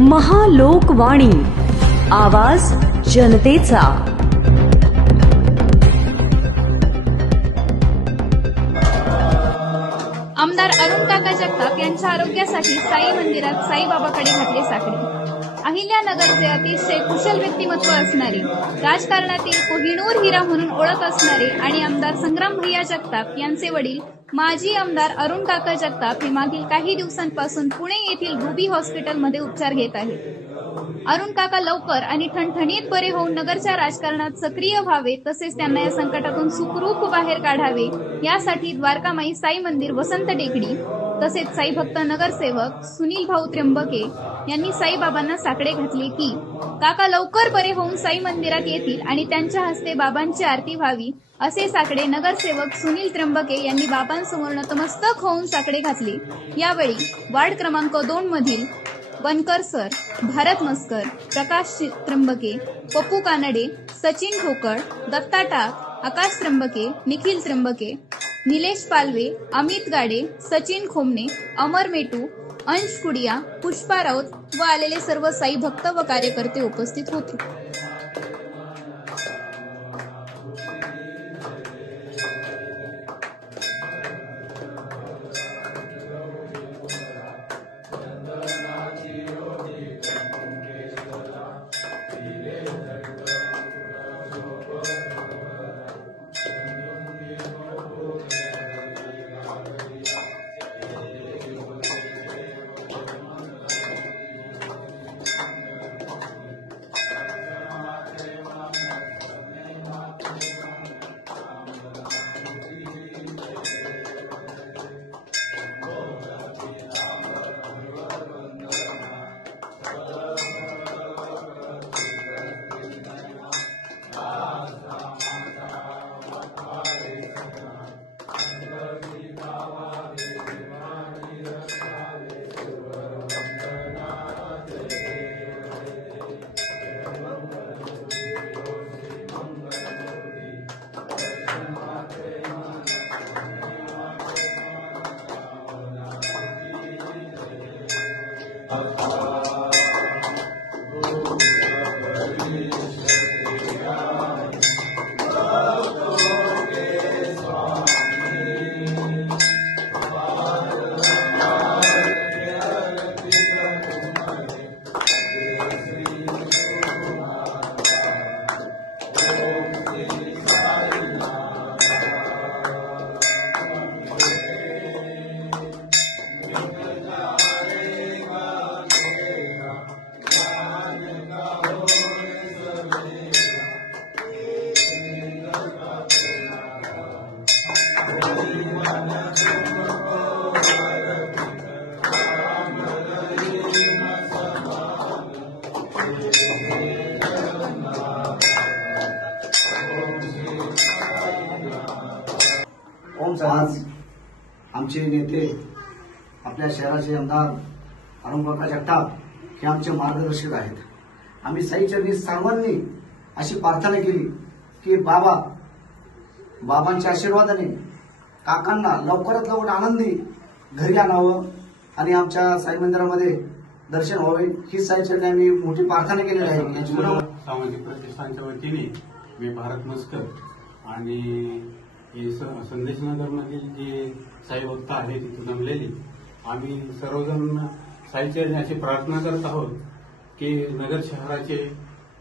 महालोकवाणी, आवाज जनतेचा। आमदार अरुण काका जगताप यांच्या आरोग्यासाठी साई मंदिरात साईबाबाकडे घातले साकडे। अहिल्यानगरचे अतिशय कुशल व्यक्तिमत्व असणारे, राजकारणातील कोहिनूर हिरा म्हणून ओळख असणारे आणि आमदार संग्राम भैया जगताप यांचे वडील माजी आमदार अरुण काका जगताप हे मागील काही दिवसांपासून पुणे येथील रुबी हॉस्पिटलमध्ये उपचार घेत आहेत। अरुण काका लवकर आणि ठणठणीत बरे होऊन नगरच्या राजकारणात सक्रिय व्हावे, तसेच त्यांना या संकटातून सुखरूप बाहेर काढावे यासाठी द्वारकामाई साई मंदिर वसंत टेकडी तसेच साई भक्त नगरसेवक सुनील भाऊ त्र्यंबके यांनी साईबाबांना साकडे घातले की काका लवकर बरे होऊन साई मंदिरात येतील आणि त्यांच्या हस्ते बाबांची आरती व्हावी, असे साकडे नगरसेवक सुनील त्र्यंबके यांनी बाबांसमोर नतमस्तक होऊन साकडे घातले। यावेळी वार्ड क्रमांक 2 मधील बनकर सर, भारत मस्कर, प्रकाश त्र्यंबके, पप्पू कानडे, सचिन ठोकळ, दत्ता टाक, आकाश त्र्यंबके, निखिल त्र्यंबके, निलेश पालवे, अमित गाडे, सचिन खोमने, अमर मेटू, अंश कुडिया, पुष्पा राऊत व आलेले सर्व साई भक्त व कार्यकर्ते उपस्थित होते। आज आमचे नेते आपल्या शहराचे आमदार अरुण काका जगताप हे आमचे मार्गदर्शक आहेत। आम्ही साईचरणी सर्वांनी अशी प्रार्थना केली की बाबांच्या आशीर्वादाने काकांना लवकरात लवकर आनंदी घरी आणावं आणि आमच्या साई मंदिरामध्ये दर्शन व्हावे, ही साईचरणी आम्ही मोठी प्रार्थना केलेली आहे। सामाजिक प्रतिष्ठानच्या वतीने मी भारत मस्कर आणि संदेशनगर मधील जे साई भक्त आहेत तिथून जमलेली आम्ही सर्वजण साईचरणी अशी प्रार्थना करत आहोत की नगर शहराचे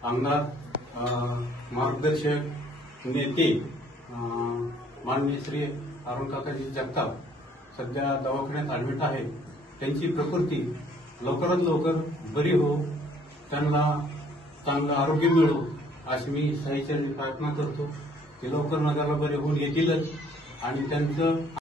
आमदार मार्गदर्शक नेते माननीय श्री अरुण काकाजी जगताप सध्या दवाखान्यात ऍडमिट आहेत। त्यांची प्रकृती लवकरात लवकर बरी हो, त्यांना चांगलं आरोग्य मिळो अशी मी साईचरणी प्रार्थना करतो की लवकर नगरला बरे होऊन येतीलच आणि त्यांचं